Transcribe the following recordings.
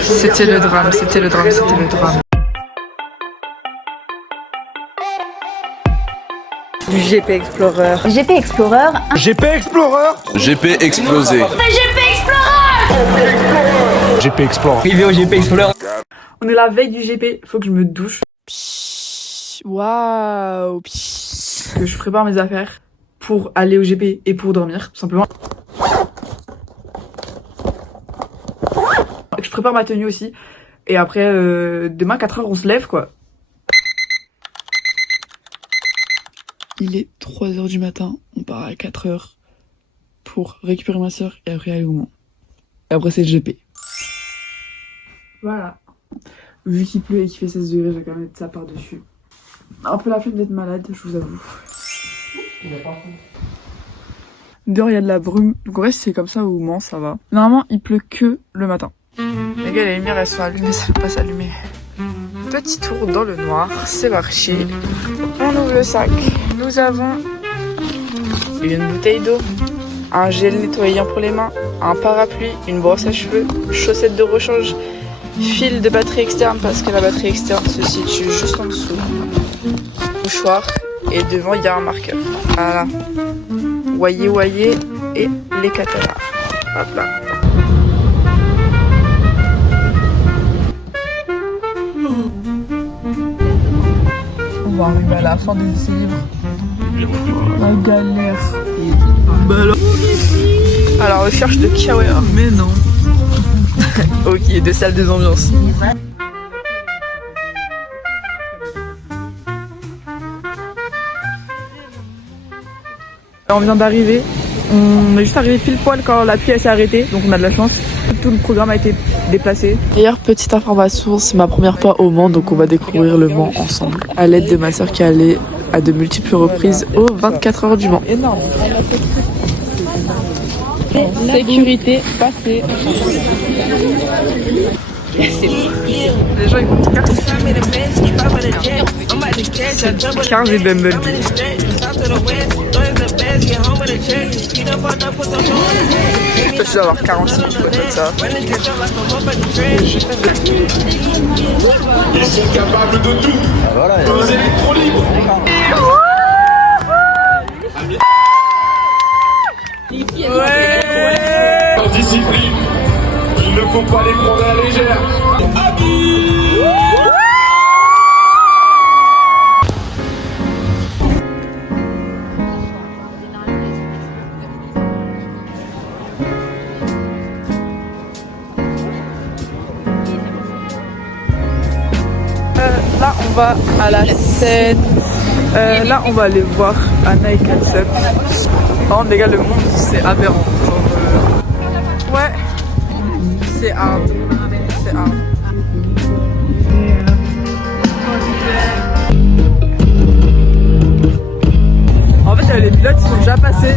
C'était le drame, c'était le drame, c'était le drame. Du GP Explorer. GP Explorer. GP Explorer. GP explosé. GP Explorer. GP Explorer. Arrivé au GP Explorer. On est la veille du GP, faut que je me douche, Waouh. que je prépare mes affaires pour aller au GP et pour dormir, tout simplement. Je prépare ma tenue aussi. Et après, demain 4h, on se lève, quoi. Il est 3h du matin, on part à 4h pour récupérer ma soeur et après aller au Mans. Et après, c'est le GP. Voilà. Vu qu'il pleut et qu'il fait 16 degrés, je vais quand même mettre ça par-dessus. Un peu la flemme d'être malade, je vous avoue. Dehors, il y a de la brume. Donc en vrai, si c'est comme ça au Mans, ça va. Normalement, il pleut que le matin. Les gars, les lumières elles sont allumées, ça ne peut pas s'allumer. Petit tour dans le noir, c'est parti. On ouvre le sac. Nous avons une bouteille d'eau, un gel nettoyant pour les mains, un parapluie, une brosse à cheveux, chaussettes de rechange, fil de batterie externe parce que la batterie externe se situe juste en dessous, mouchoir et devant il y a un marqueur. Voilà. Voyez et les katanas. Hop là. On va arriver à la fin des essais libres. La galère. Alors recherche de Kiawea. Mais non. Ok, deux salles, deux ambiances. On vient d'arriver. On est juste arrivé pile poil quand la pluie s'est arrêtée, donc on a de la chance. Tout le programme a été déplacé. D'ailleurs, petite information, c'est ma première fois au Mans, donc on va découvrir le Mans ensemble. À l'aide de ma soeur qui est allée à de multiples reprises aux 24 heures du Mans. Énorme. Sécurité, passé. Les gens ils vont Cars et Bumblebee. Je dois avoir 46 photos de ça. Ils sont capables de tout. Voilà. Aux électrons libres. Ouais. Leur discipline. Il ne faut pas les prendre à la légère. Là, on va à la scène. Là, on va aller voir Anna et Katsup. Par contre, les gars, le monde, c'est aberrant. Genre, ouais, c'est hard. C'est hard. En fait, les pilotes ils sont déjà passés.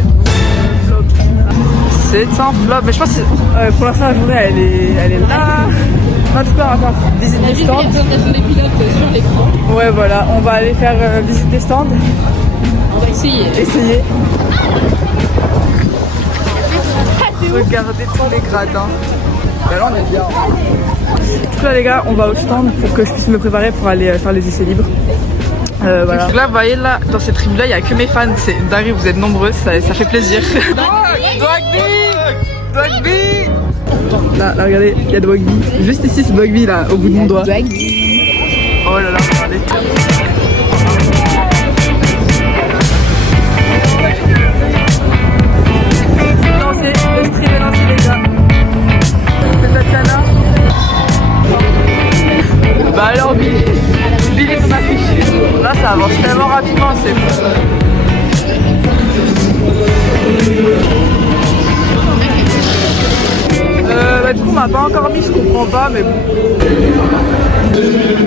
C'est un flop, mais je pense que pour l'instant, la journée, elle est là. En tout cas, on va faire visite des stands. Présentation des pilotes sur l'écran. Ouais, voilà, on va aller faire visite des stands. On va essayer. Regardez tous les gradins. Ben là, on est bien. Du coup, là, les gars, on va au stand pour que je puisse me préparer pour aller faire les essais libres. Voilà. Là, vous voyez, là, dans cette tribune-là, il n'y a que mes fans. C'est dingue, vous êtes nombreux, ça fait plaisir. Dwagby. Là, regardez, il y a Dwagby. Juste ici, c'est Dwagby, là, au bout de mon doigt. Oh là là, regardez. Lancez, le stream est lancé, les gars. C'est Tatiana. Bah alors, Billy son affiche. Là, ça avance tellement rapidement, c'est fou. Du coup, on m'a pas encore mis, je comprends pas, mais bon.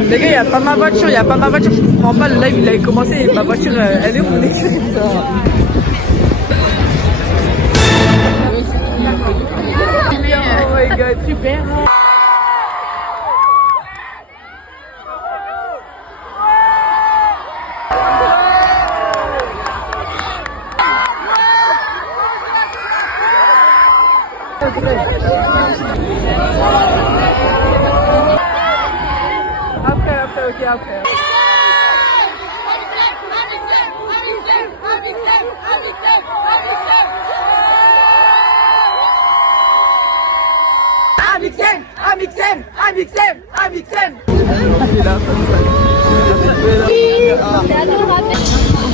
Les gars, il y a pas ma voiture, je comprends pas. Le live, il avait commencé et ma voiture, elle est où mon écurie, putain. Oh my god, super. expliquer après.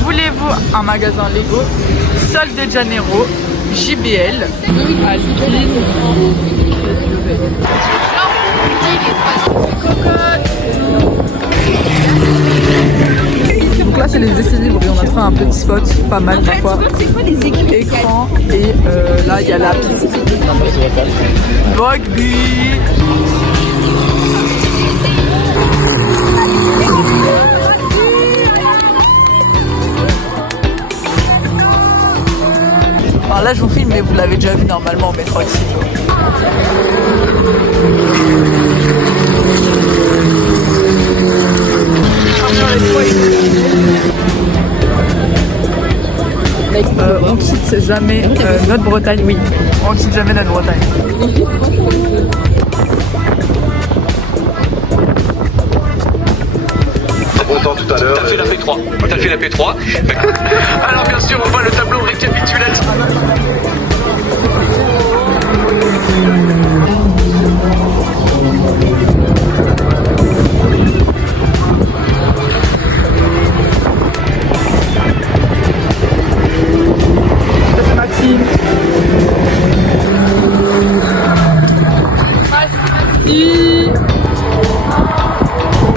Voulez-vous un magasin Lego, Sol de Janeiro, JBL, Alpine. Donc là c'est les essais libres et on a trouvé un petit spot, pas mal parfois. Écran et là il y a la piste. Rugby. Alors là je vous filme mais vous l'avez déjà vu normalement mais tranquille. On quitte jamais notre Bretagne, oui. On quitte jamais notre Bretagne. Autant tout à l'heure. T'as fait la P3. T'as fait la P3. Alors bien sûr, on voit le tableau récapitulatif.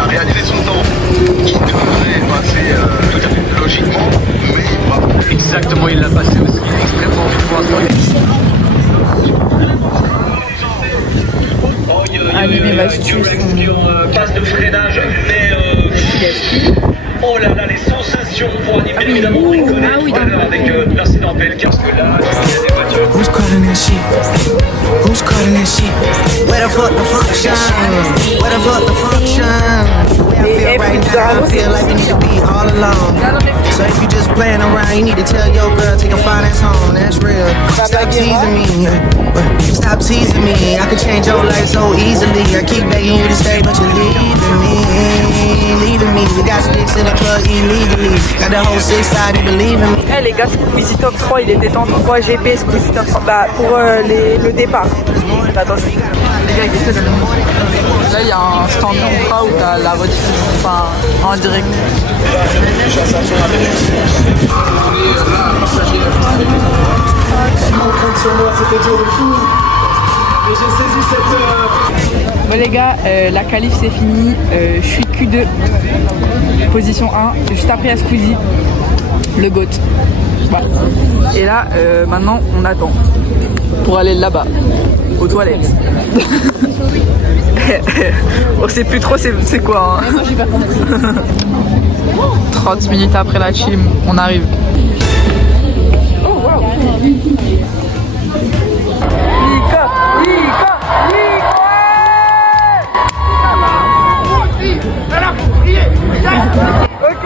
Réaliser son temps, il devrait passer tout à fait logiquement, mais pas. Exactement, il l'a passé aussi extrêmement vite pour l'instant. Animé va se tuer son... Passe de freinage, mais oh là là, les sensations pour animer évidemment bricolé tout à l'heure avec l'incident PLK parce que là, il y a des voitures. Who's calling that shit? Who's calling that shit? Where the fuck the function? Where the fuck the function? Where I feel right now, I feel like we need to be all alone. So if you just playing around, you need to tell your girl, take a finance home, that's real. Stop teasing me, stop teasing me. I could change your life so easily. I keep begging you to stay, but you're leaving me, leaving me. We got sticks in the club illegally. Got the whole 6 side, you believe in me. Eh les gars, Squeezie Top 3, il était en 3 GP, Squeezie Top 3, bah, pour le départ. Attention, les gars, qu'est-ce que c'est? Là, il y a un stand Ultra où t'as la rediffusion, enfin, en direct. Bon les gars, la qualif c'est fini, je suis Q2, position 1, juste après à Squeezie, le GOAT. Voilà. Et là, maintenant on attend pour aller là-bas, aux toilettes. On sait plus trop c'est quoi. Hein. 30 minutes après la team, on arrive. Oh wow. Ok.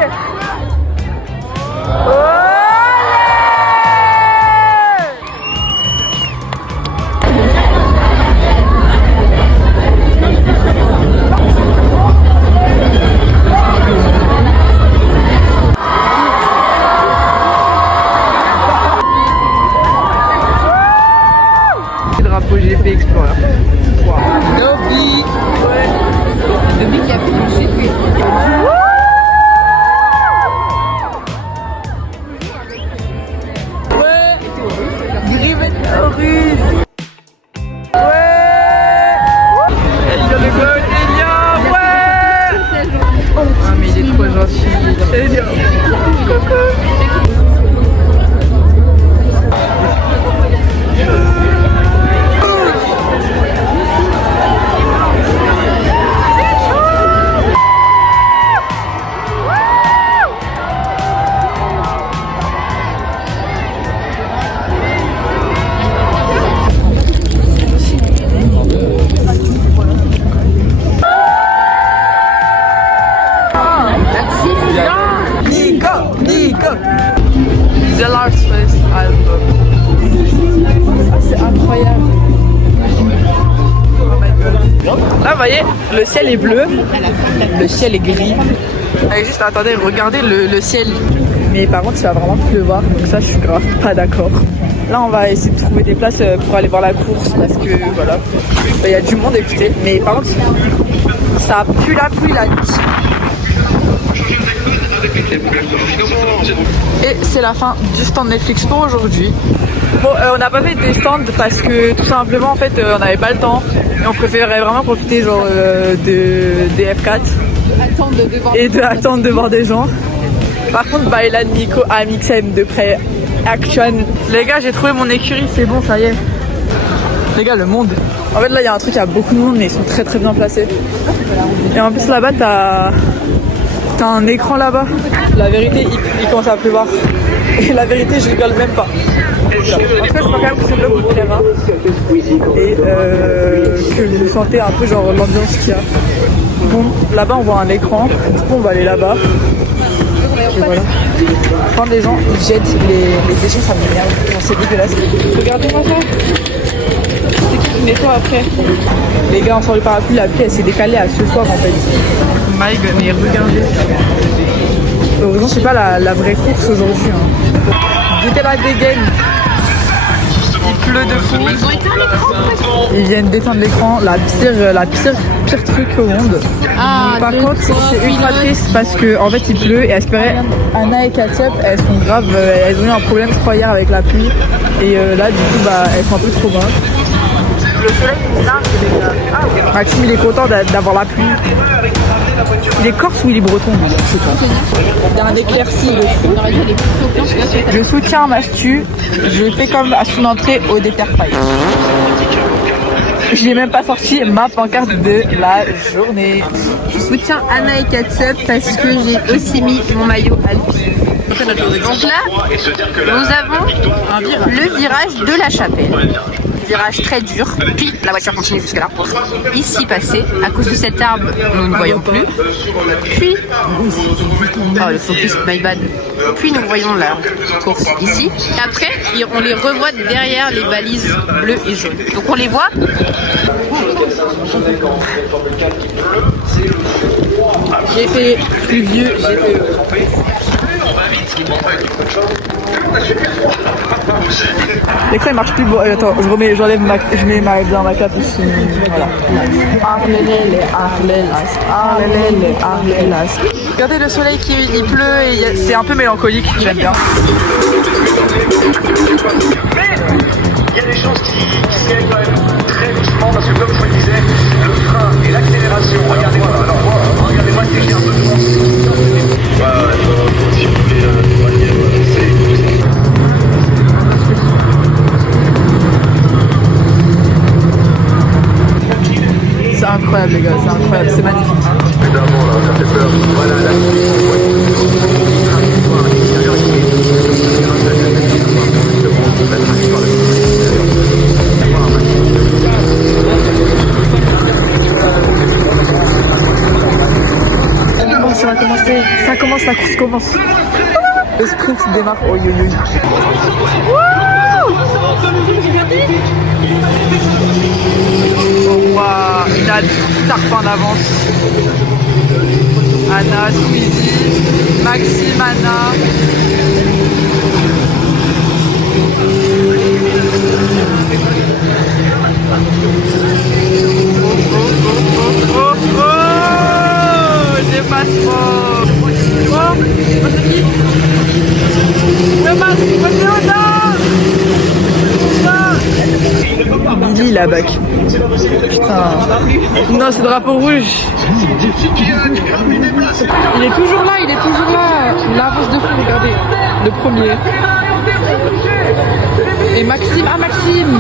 Drapeau GP Explorer. Wow. Dobby. Ouais. Dobby qui a fait le GP. The Last Fest album. Ah, c'est incroyable. Oh my god. Là, vous voyez, le ciel est bleu, le ciel est gris. Allez, juste attendez, regardez le ciel. Mais par contre, ça va vraiment pleuvoir, donc ça, je suis grave pas d'accord. Là, on va essayer de trouver des places pour aller voir la course parce que voilà, il y a du monde, écoutez. Mais par contre, ça pue la pluie la nuit. Et c'est la fin du stand Netflix pour aujourd'hui. Bon, on n'a pas fait des stands parce que tout simplement en fait on n'avait pas le temps et on préférait vraiment profiter genre des F4 et de attendre devant des gens. Par contre, Bailan Nico Amixem de près Action. Les gars, j'ai trouvé mon écurie, c'est bon, ça y est. Les gars, le monde. En fait là il y a un truc, il y a beaucoup de monde mais ils sont très très bien placés. Et en plus là-bas t'as un écran là-bas. La vérité, il commence à pleuvoir. Et la vérité, je rigole même pas. Voilà. En tout cas, je crois quand même que ce vlog vous plaira. Et que vous sentez un peu genre l'ambiance qu'il y a. Bon, là-bas, on voit un écran. Du coup, on va aller là-bas. Et voilà. Quand les gens ils jettent les déchets, ça m'énerve. C'est dégueulasse. Regardez-moi ça. C'est qui nettoie après. Les gars, on sort du parapluie. La pluie, elle s'est décalée à ce soir en fait. My God, mais regardez. Heureusement, c'est pas la vraie course aujourd'hui. Hein. Goûtez la dégaine. Il pleut de fou. Ils ont éteint l'écran. Ils viennent d'éteindre l'écran. La pire truc au monde. Ah, par contre, c'est ultra triste parce que en fait il pleut et à ce qui paraît, Anna et Ketchup, elles sont graves. Elles ont eu un problème, je crois, hier avec la pluie. Et là, du coup, bah, elles sont un peu trop graves. Le soleil est là, les gars. Maxime, il est content d'avoir la pluie. Il est corse ou il est breton? Je sais pas. Il y a un éclairci de fou. Je soutiens Mastu. Je fais comme à son entrée au Déterfight. Je n'ai même pas sorti ma pancarte de la journée. Je soutiens Anna et Ketchup parce que j'ai aussi mis mon maillot Alpi. Donc là, nous avons le virage de la Chapelle. Virage très dur, puis la voiture continue jusque là. Ici passé, à cause de cet arbre, nous ne voyons plus. Puis, oh le focus, my bad. Puis nous voyons la course ici. Et après, on les revoit derrière les balises bleues et jaunes. Donc on les voit. J'ai fait plus vieux, j'ai fait... L'écran il marche plus. Bon, attends, je mets bien ma cape ici. Voilà. Regardez le soleil qui il pleut et c'est un peu mélancolique, j'aime bien. Mais il y a des choses qui se gagnent quand même très doucement parce que comme je vous le disais, le frein et l'accélération, regardez-moi, regardez-moi si j'ai un peu de monde. Si vous voulez c'est incroyable les gars, c'est incroyable, c'est magnifique. évidemment là, ça fait peur. Voilà la Bon, ça va commencer, ça commence, la course commence. Le sprint démarre, oh yo yo. Oh waouh, il a tarte en avance. Anna, Squeezie, Maxime, Anna. J'ai pas trop. Oh, c'est qui? Billy la bac. Putain. Non, c'est drapeau rouge. Il est toujours là, La avance de fou, regardez. Le premier. Et Maxime, Maxime.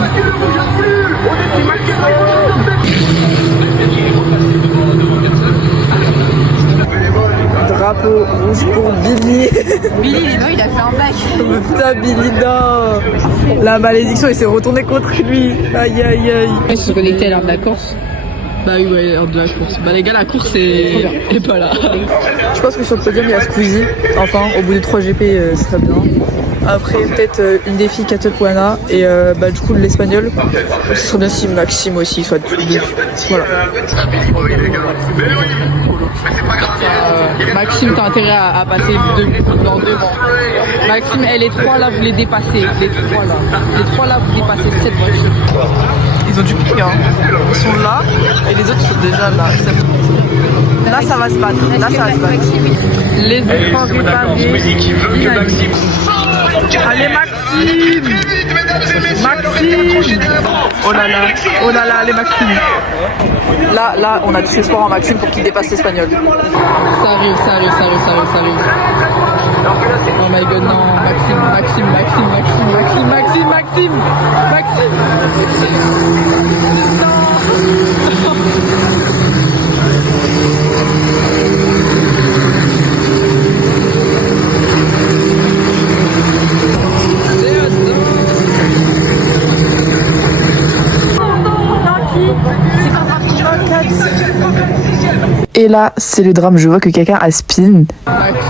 Drapeau rouge pour Billy. Billy, il a fait un bac. Putain, Billy, non. La malédiction, il s'est retourné contre lui. Aïe, aïe, aïe. Ils se sont connectés à l'heure de la course. Bah oui, ouais, l'heure de la course. Bah les gars, la course est pas là. Je pense que sur le podium, il y a Squeezie. Enfin, au bout des 3 GP, ce serait bien. Après peut-être une des filles Katsupuana et bah, du coup l'espagnol. Ce serait bien si Maxime aussi soit deux. Voilà. Maxime, t'as intérêt à passer dans devant. Maxime, les trois là, vous les dépassez. Les trois là, vous dépassez cette voiture. Ils ont du pied, hein. Ils sont là et les autres sont déjà là. Là, ça va se battre. Les écrans réparés. Allez, Maxime! Oh là là, allez, Maxime! Là, on a tous espoir en Maxime pour qu'il dépasse l'espagnol. Ça arrive. Oh my god, non, Maxime. Et là, c'est le drame, je vois que quelqu'un a spin,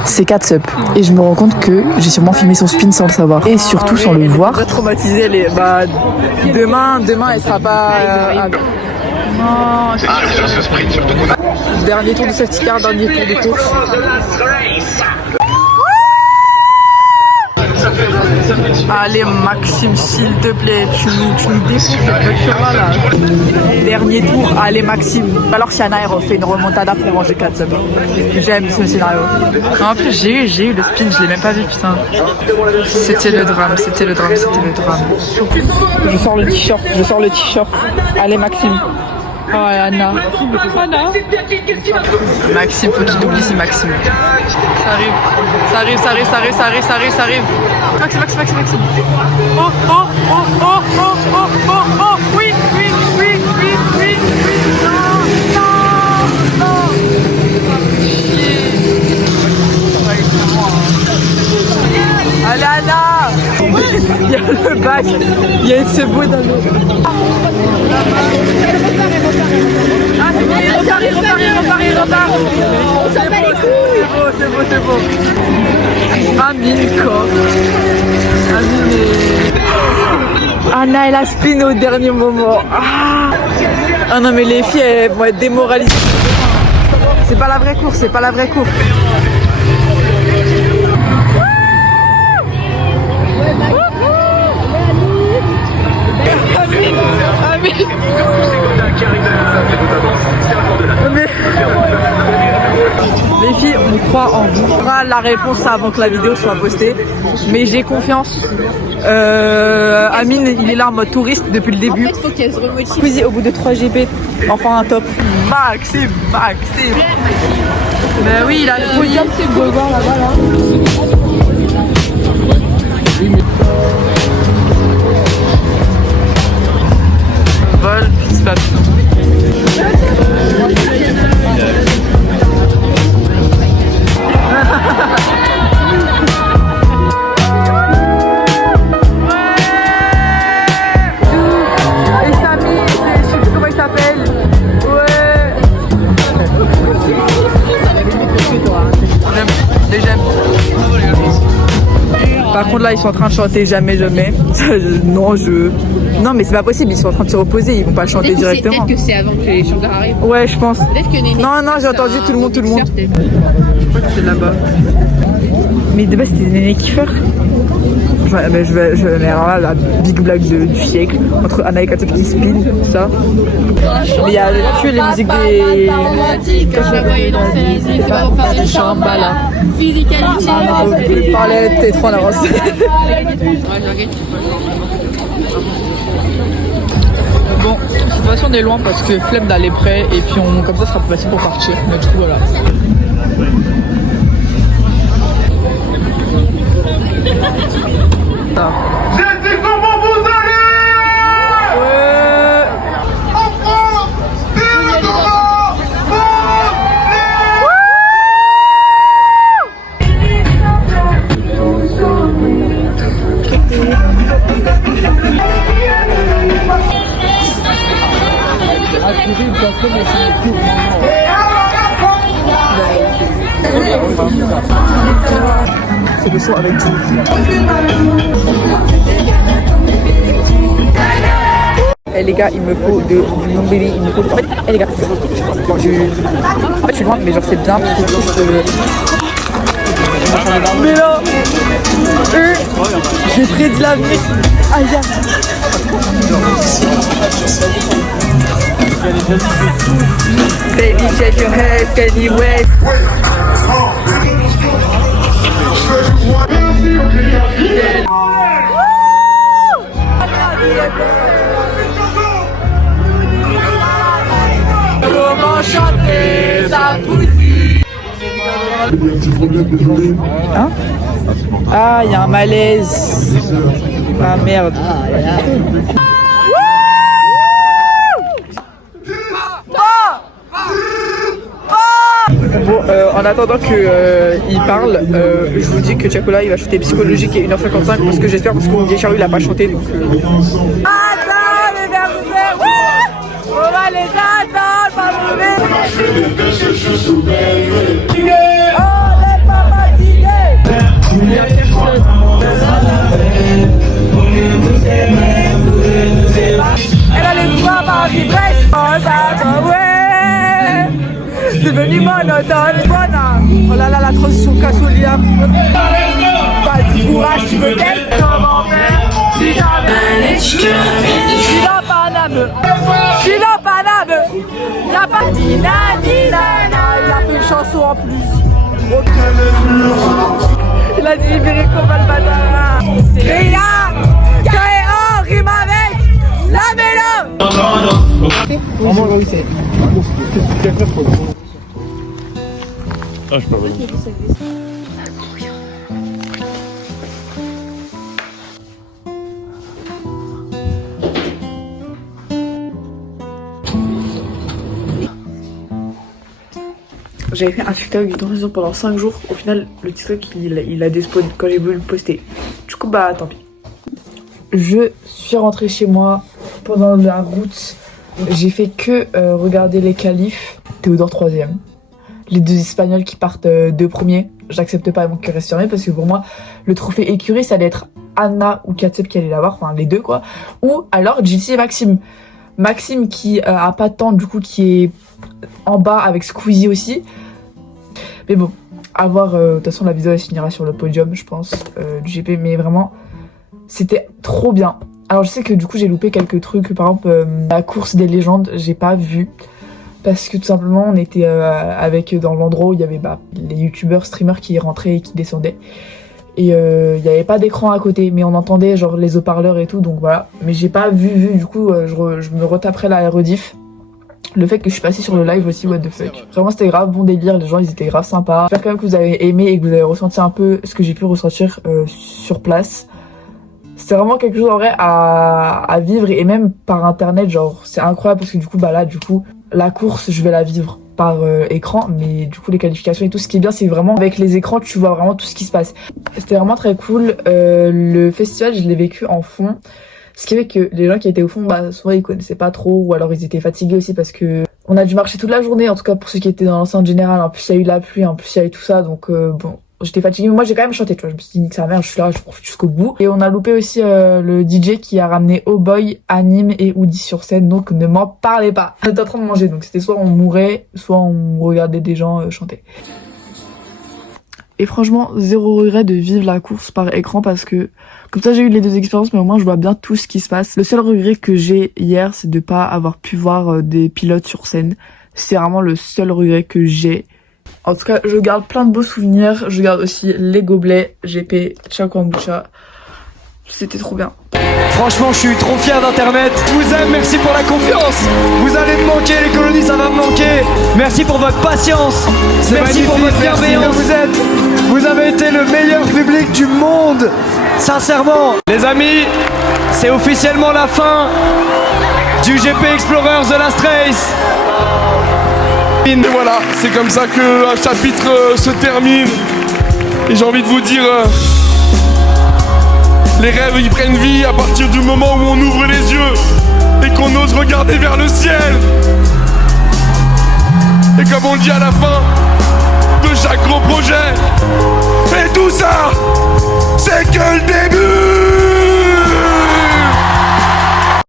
c'est Katsup. Et je me rends compte que j'ai sûrement filmé son spin sans le savoir. Et surtout sans le voir. Très traumatisée, elle est... Bah, demain, elle sera pas... Non, dernier tour de safety car, dernier tour de course. Allez Maxime, s'il te plaît, tu nous défends cette voiture là. Dernier tour, allez Maxime. Alors Shana elle refait une remontada pour manger 4 sub. J'aime ce scénario. En plus j'ai eu le spin, je l'ai même pas vu putain. C'était le drame. Je sors le t-shirt. Allez Maxime. Oh Anna. Maxime, faut qu'il oublie, c'est Maxime. Ça arrive. Maxime. Oh, oui. Allez Anna. Il y a le bac, il y a une sebou dans l'eau. Ah c'est bon, il repart. On s'en bat les couilles. C'est beau. Amine quoi. Anna elle a spin au dernier moment. Ah non mais les filles elles vont être démoralisées. C'est pas la vraie course. Les filles, on croit en vous. On aura la réponse avant que la vidéo soit postée. Mais j'ai confiance. Amine, il est là en mode touriste depuis le début. En fait, faut qu'elle se remotive. Squeezie au bout de 3 GP. Enfin un top. Maxime. Ben oui, il a le podium, c'est beau voir là-bas là. Vol, stop. Et Samy, je sais plus comment il s'appelle. Ouais. J'aime. Par contre là ils sont en train de chanter jamais. Non mais c'est pas possible, ils sont en train de se reposer, ils vont pas chanter directement. Peut-être que c'est avant que les chanteurs arrivent. Ouais je pense. Peut-être que Néné. Non j'ai entendu tout le monde. Je crois que c'est là-bas. Mais de base c'était Néné Kiefer. Mais alors là, la big blague du siècle entre Anna et Katsup qui spin, ça. Mais il y a que les musiques des. Des chambres là. Physicalité. On peut parler t'es trop en avance. Bon, de toute façon on est loin parce que flemme d'aller près et puis comme ça sera plus facile pour partir. Mais du coup voilà. J'ai dit comment vous allez. Ouais. En France, vive Thomas. fait le saut avec tout. Eh les gars, il me faut du non-baby, il me faut... En fait, les gars, en fait je suis loin, mais genre c'est bien parce que mais là, j'ai prédit l'avenir. Aïe aïe. Baby, shake your head, steady way. Comment chanter sa poutine? Hein? Ah, il y a un malaise. Ah merde. Bon, en attendant qu'il parle, je vous dis que Chacola il va chanter Psychologique et 1h55 parce que j'espère parce que Olivier Charru il a pas chanté donc. Attends les verres, on va les attendre, pas mauvais. Oh les papas d'idées. Elle a les bras par des presses, oh ça ouais. C'est devenu monotone, voilà. Oh là là, la transition Cassolia. Vas-y, courage, tu veux qu'elle comment faire si jamais je suis dans Paname. Je suis dans Paname. Y'a pas Dina, il a fait une chanson en plus. Il a dit libérer comme Albatara. Les gars, K.E.O. rime avec la mélo. Vraiment, là, c'est. Ah, je peux pas. J'avais fait un TikTok d'horizon pendant 5 jours. Au final, le TikTok il a despawn quand j'ai voulu le poster. Du coup, bah tant pis. Je suis rentrée chez moi pendant la route. J'ai fait que regarder les qualifs. Théodore 3ème. Les deux Espagnols qui partent deux premiers. J'accepte pas mon cœur reste fermé parce que pour moi, le trophée écurie, ça allait être Anna ou Katsep qui allait l'avoir. Enfin, les deux quoi. Ou alors JC et Maxime. Maxime qui a pas de temps, du coup, qui est en bas avec Squeezie aussi. Mais bon, à voir. De toute façon, la vidéo elle finira sur le podium, je pense, du GP. Mais vraiment, c'était trop bien. Alors, je sais que du coup, j'ai loupé quelques trucs. Par exemple, la course des légendes, j'ai pas vu. Parce que tout simplement, on était avec dans l'endroit où il y avait les youtubeurs, streamers qui rentraient et qui descendaient. Et il n'y avait pas d'écran à côté, mais on entendait genre les haut-parleurs et tout, donc voilà. Mais j'ai pas vu, du coup, je me retaperai la rediff. Le fait que je suis passée sur le live aussi, what the fuck. Vraiment, c'était grave bon délire, les gens, ils étaient grave sympas. J'espère quand même que vous avez aimé et que vous avez ressenti un peu ce que j'ai pu ressentir sur place. C'était vraiment quelque chose en vrai à vivre et même par internet, genre, c'est incroyable parce que du coup, là, la course, je vais la vivre par écran, mais du coup les qualifications et tout, ce qui est bien, c'est vraiment avec les écrans, tu vois vraiment tout ce qui se passe. C'était vraiment très cool. Le festival, je l'ai vécu en fond, ce qui fait que les gens qui étaient au fond, souvent ils connaissaient pas trop, ou alors ils étaient fatigués aussi parce que on a dû marcher toute la journée, en tout cas pour ceux qui étaient dans l'enceinte générale. En plus il y a eu la pluie, en plus il y a eu tout ça, donc bon, j'étais fatiguée, mais moi j'ai quand même chanté, tu vois, je me suis dit nique sa mère, je suis là, je profite jusqu'au bout. Et on a loupé aussi le DJ qui a ramené Oh Boy, Anime et Woody sur scène, donc ne m'en parlez pas. On était en train de manger, donc c'était soit on mourait, soit on regardait des gens chanter. Et franchement, zéro regret de vivre la course par écran parce que comme ça j'ai eu les deux expériences, mais au moins je vois bien tout ce qui se passe. Le seul regret que j'ai hier, c'est de pas avoir pu voir des pilotes sur scène. C'est vraiment le seul regret que j'ai. En tout cas, je garde plein de beaux souvenirs. Je garde aussi les gobelets, GP, Ciao Kombucha. C'était trop bien. Franchement, je suis trop fier d'Internet. Je vous aime, merci pour la confiance. Vous allez me manquer, les colonies, ça va me manquer. Merci pour votre patience. Merci pour votre bienveillance. Vous avez été le meilleur public du monde. Sincèrement. Les amis, c'est officiellement la fin du GP Explorers The Last Race. Et voilà, c'est comme ça qu'un chapitre se termine. Et j'ai envie de vous dire, les rêves ils prennent vie à partir du moment où on ouvre les yeux et qu'on ose regarder vers le ciel. Et comme on dit à la fin de chaque gros projet. Et tout ça, c'est que le début.